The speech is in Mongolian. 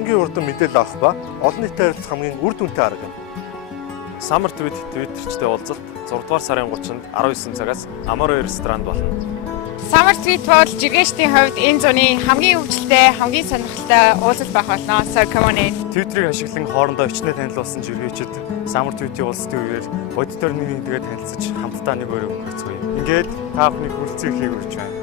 хамгийн урдан мэдээлэл авах ба олон нийтэд харилцах хамгийн үр дүнтэй арга юм. Summer Tweet Twitterчтэй уулзалт 6 дугаар сарын 30-нд 19 цагаас Amaro ресторанд болно. Summer Tweet бол жиргээчдийн хувьд энэ зуны хамгийн өвчлөлтэй, хамгийн сонирхолтой уулзалт байх болно. So come on in. Твиттерийг ашиглан хоорондоо өчнөө танилцуулсан жиргээчид Summer Tweet-ийн уулзалтын үеэр аудиторны тэгээд танилцаж хамтдаа нэг өөрөөр өнгөрцгөөе. Ингээд та бүхний хүрэлцэн ихийг хүргэж байна.